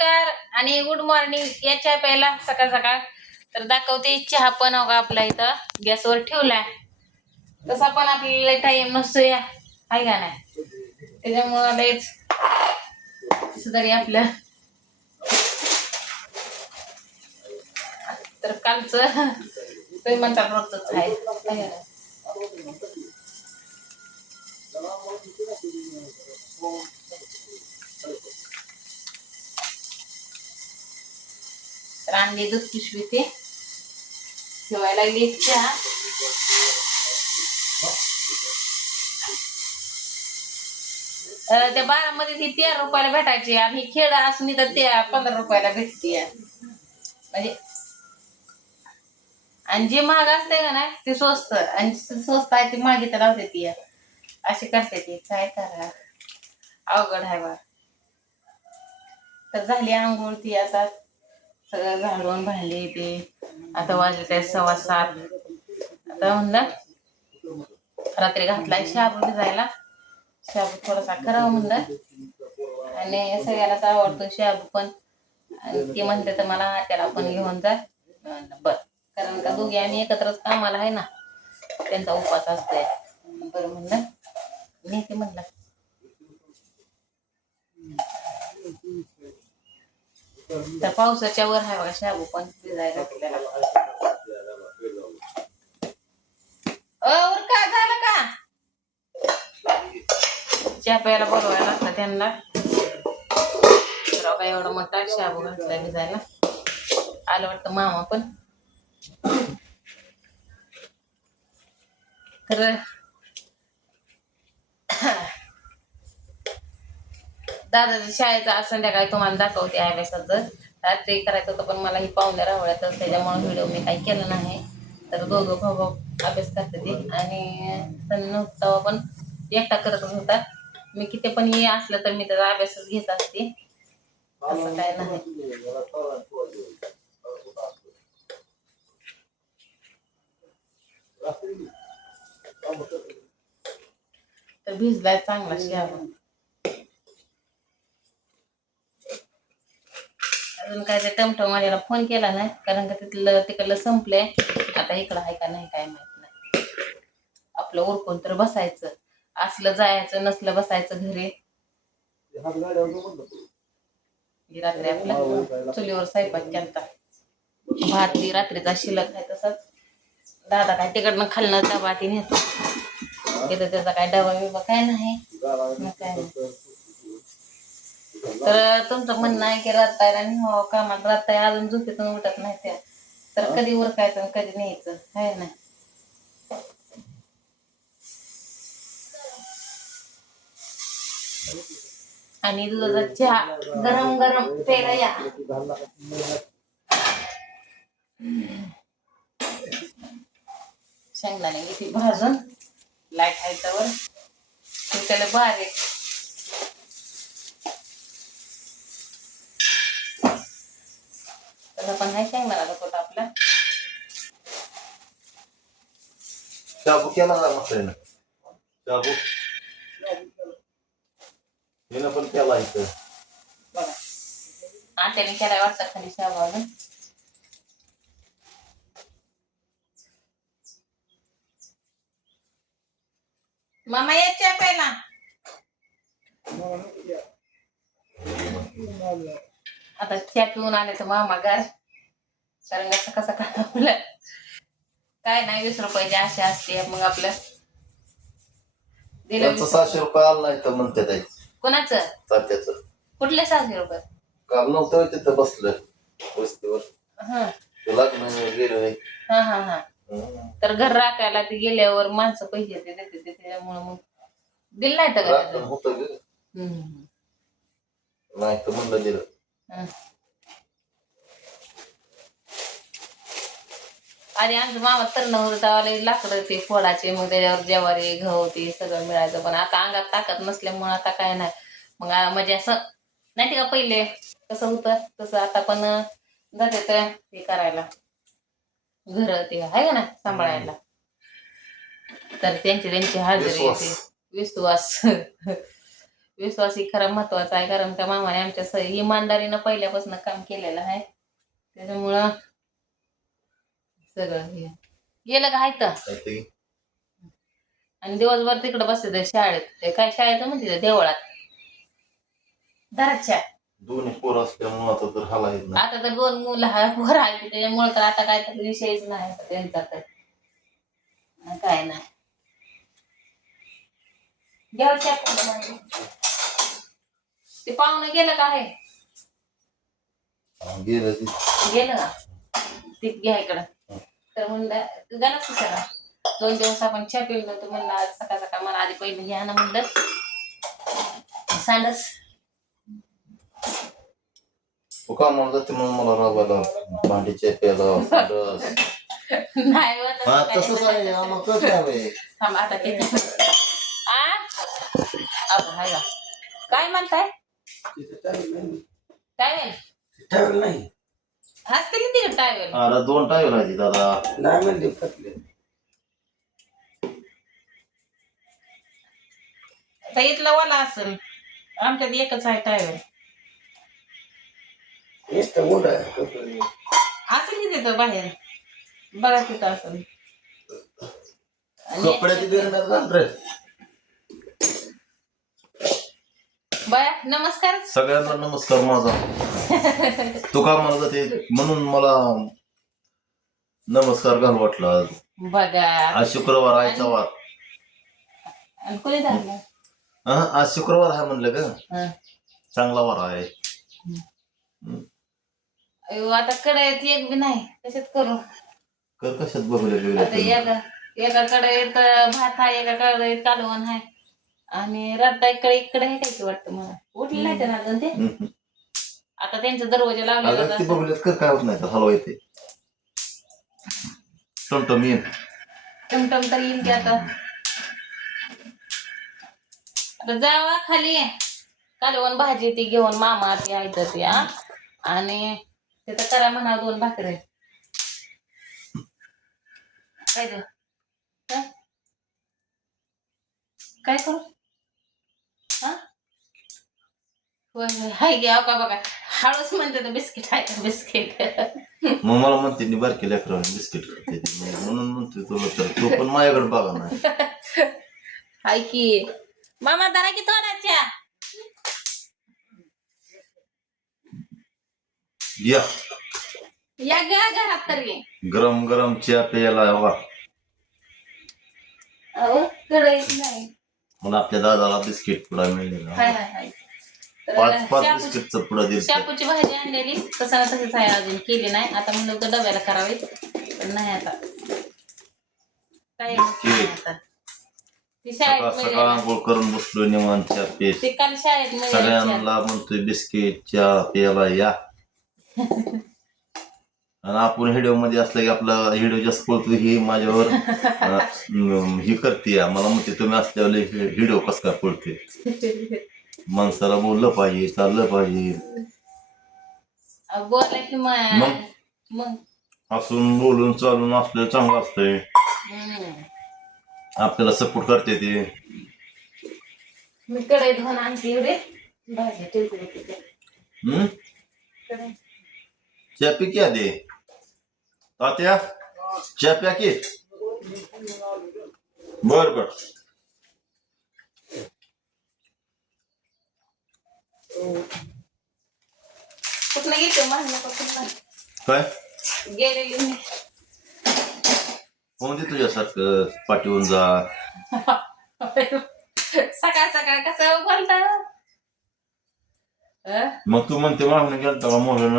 नमस्कार आणि good morning. या चहा प्यायला सकाळ सकाळ तर दाखवते. चहा पण आपला इथं गॅसवर ठेवलाय. तसा पण आपल्याला टाइम नसतो या, आहे का नाही? त्याच्यामुळं लयच तरी आपल्या तर कालचं तुम्ही म्हणता रोजच आहे का नाही? तर आणली दूध पिशवी ते ठेवायला लागली चहा. त्या बारामध्ये ती 13 रुपयाला भेटायची आणि खेळ असली तर ते 15 रुपयाला भेटते. म्हणजे आणि जी महाग असते का नाही ती स्वस्त, आणि स्वस्त आहे ती महाग तर लावते ती अशी करते ती. काय करा, अवघड आहे बा. तर झाली आंघोळ ती आता सगळं घालून भांडली ते. आता वाजले आहे 7:15. आता म्हणलं रात्री घातलाय शाबू भिजायला, शाबू थोडासा करावं म्हणलं. आणि सगळ्यालाच आवडतो शाबू पण. आणि ते म्हणते तर मला त्याला पण घेऊन जा. बर, कारण का दोघी आम्ही एकत्रच कामाला आहे ना, त्यांचा उपवास असतोय. बरं म्हणलं नेते म्हणलं. तर पावसाच्या वर आहे बघा शाबू पण भिजायला आपल्याला. का झालं का चहा प्यायला बोलवायला लागतं त्यांना. तर काय एवढा मोठा शाबू घातलाय भिजायला. आलं वाटतं मामा पण. तर दादाच्या शाळेचं आज संध्याकाळी तुम्हाला दाखवते अभ्यासाचं. रात्री करायचं होतं पण मला ही पाहुण्या रावळ्यातच, त्याच्यामुळे व्हिडिओ मी काही केला नाही. तर दोघं भाऊ अभ्यास करते ते, आणि नव्हता पण एकटा करतच होता. मी किती पण ये असलं तर मी त्याचा अभ्यासच घेत असते, असं काय नाही. तर भिजलाय चांगला शाबू. अजून काय ते टमटमवाल्याला फोन केला नाही, कारण का तिकडलं संपलंय. आता इकडं आहे का नाही काय माहित नाही. आपलं उरकून तर बसायचं, असलं जायचं, नसलं बसायचं घरी. रात्री आपला चुलीवर स्वयंपाक केलता. भात ती रात्रीचा शिल्लक आहे तसंच. दादा काय तिकडनं खाल्लं डबा ती नेतो तिथं, त्याचा काय डबा बिबा काय नाही. काय नाही. तर तुमचं म्हणणं आहे की रात्तायला निघावं कामात, रात्ताय अजून झोपेतून उठत नाही त्या, तर कधी उरकायचं आणि कधी न्यायचं आहे ना. आणि दुधाचा चहा गरम गरम प्यायला या. शेंगदाणे किती भाजून लाईट खायच्यावर त्याला बारीक. तसं पण नाही शेंगदाणा दाखवत आपला. शाबू केला ना मसाला शाबू हिनं पण केला इथं बघा, आट्याने केलाय वाटतं खाली शाबू अजून. मामा या चहा प्यायला. आता चहा पिऊन आले तर मामा गार, कारण सकाळ सकाळ आपलं काय नाही 20 रुपयाची आशा असते मग आपलं दिलं. 600 रुपये आला नाही तर म्हणते ताई. कोणाचं? तात्याचं. कुठले 600 रुपये? काल नव्हतं तिथं बसलं वस्तीवर. हा लग्न गेलं. हा हा हा. तर घर राखायला ते गेल्यावर माणसं पैसे देते, त्याच्यामुळे मग दिलं नाही तर होत नाही तर म्हणलं दिलं. आणि आमचं मामा तर नव्हतं लाकडं ते फोडाचे, मग त्याच्यावर ज्वारी गहू ते सगळं मिळायचं. पण आता अंगात ताकद नसल्यामुळे आता काय नाही. मग म्हणजे असं नाही का पहिले कसं होतं तसं आता पण जाते तर हे करायला घर ते आहे का ना सांभाळायला. तर त्यांची हजेरी येते, विश्वास विश्वास ही खरा महत्वाचा आहे, कारण का मामाने आमच्या इमानदारीनं पहिल्यापासून काम केलेलं आहे, त्याच्यामुळं सगळं हे गेलं का तर. काहीतरी आणि दिवसभर तिकडे बसते शाळेत, ते काय शाळेचं म्हणते ते, देवळात घराच्या. दोन्ही पोरं असल्यामुळे आता तर हाला येत नाही. आता तर 2 मुलं पोर आहेत त्याच्यामुळे तर आता काय तर विषयच नाही त्यांचा तर काय नाही. घ्यावच्या ते पाहुणं गेलं का आहे? गेलं ती. गेलं ना ते घ्या इकडं. तर म्हणलं तुझा लक्ष करा, 2 दिवस आपण चहा पिलो नव्हतो, म्हणलं आज सकाळ सकाळ मला आधी पहिले घ्या ना म्हणलं सांडस. तू कामाला जाते म्हणून मला राबायला भांडी चेपायला सांडस. नाही होत हा असं तसंच काय. आहे आम्हाला कळत आहे. थांब आता किती आपण हाय का काय म्हणताय? टावेल टावेल नाही हसते किती टावेल? अरे 2 टावेल आहे दादा. नाही म्हणले फसले. आता इथला वाला असेल, आमच्यात एकच आहे टावेल. नुसतं गुंड असेल की तिथं बाहेर बघा तिथं असेल. कपड्याची गिरण्यात घाल रे. बया नमस्कार. सगळ्यांना नमस्कार माझा. तू कामाला जाते म्हणून मला नमस्कार घाल वाटला. बघा आज शुक्रवार आहे वार. आणि कोणी धरलं? आज शुक्रवार आहे म्हणलं का, हं. चांगला वार आहे. अयो, आता कढईत एक बी नाही, कशात करू? कर कशात बघले आता एका कढईत भात आहे, एका कढईत कालवण आहे, आणि रद्दा इकडे हे काय वाटतं मला. उठले नाही त्यांना अजून ते. आता त्यांचा दरवाजा लावलेला ती बघलेत कर काय होत नाही तर हलवा येते. टमटम येईन. टमटम तर येईल की आता जावा खाली कालवण भाजी ती घेऊन मामा ती आहे तर ती आणि तिथं करा म्हणा 2 भाकरी. काय देऊ? काय करू? हा होय हाय घ्या का बघा, हळूच म्हणते तर बिस्किट आहे का बिस्किट. मग मला म्हणते नी बारकी लेकरांनी बिस्किट खाते ती. म्हणून म्हणते तुला तर तू पण माझ्याकडे बघा नाही. हाय की मामा जरा की थोडाच्या या घरात तरी गरम गरम चहा प्यायला वा. कढईत नाही. मला आपल्या दादाला बिस्किट पुडा मिळालेला. हाय हाय हाय. 5 बिस्किटचा पुडा दिला. शापूची भाजी आणलेली तसं ना तसंच आहे, अजून केली नाही. आता म्हणलं तर डब्याला करावी पण नाही आता काय आता. ती शाळेत सकाळ मिळाली. आंघोळ करून बसलो निवांत चहा पेत. ते काल शाळेत मिळाली. सगळ्यांना म्हणतोय बिस्किट चहा प्यायला या. आणि आपण व्हिडिओ मध्ये असलं की आपला व्हिडिओ जास्त पळतो ही माझ्यावर ही करते. मला म्हणते तुम्ही असल्यावर व्हिडिओ कस काय पळते. माणसाला बोललं पाहिजे, चाललं पाहिजे. बोला की मग हसून बोलून चालून असलं चांगलं असतंय. आपल्याला सपोर्ट करते ते. मी कढई धुवून आणते एवढे भाजी ठेवते. चहा पी क्या दे तात्या, चहा प्या की. बर बर. कुठनं गेले माझ्या काय गेलेली मी. कोण दे तुझ्यासारखं पाठवून जा. सकाळ सकाळ कसं बोलता. मग तू म्हणते मागणं गेलता का मोहन.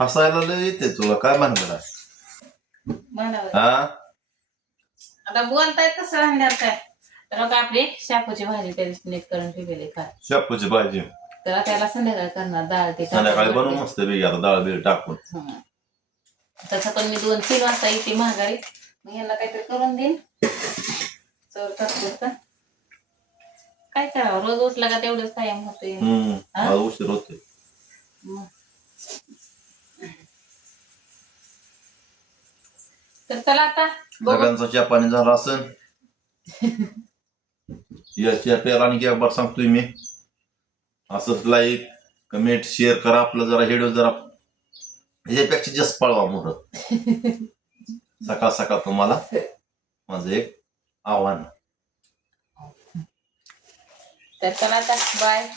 हसायला लय येते तुला, काय म्हणणार हा. आता बोलताय तसं म्हणल्यावर काय. तर आपली शापूची भाजी त्या दिवशी नीट करून ठेवलेली काय शापूची भाजी तर त्याला संध्याकाळी करणार. डाळ ते संध्याकाळी बनवून मस्त वेगळी डाळ बिळ टाकून. तसं पण मी 2-3 वाजता येते महागारी, मग यांना काहीतरी करून देईन. चव टाकतो काय करावं, रोज उठला का तेवढंच कायम होते. उशीर होते. तर चला आता सगळ्यांचा चहा पाणी झाला असेल. याच्या पेला आणि एक बार सांगतोय मी, असंच लाईक कमेंट शेअर करा. आपलं जरा व्हिडिओ जरा ह्याच्यापेक्षा जास्त पळवा मुहूर्त. सकाळ सकाळ तुम्हाला माझं एक आव्हान. तर चला आता बाय.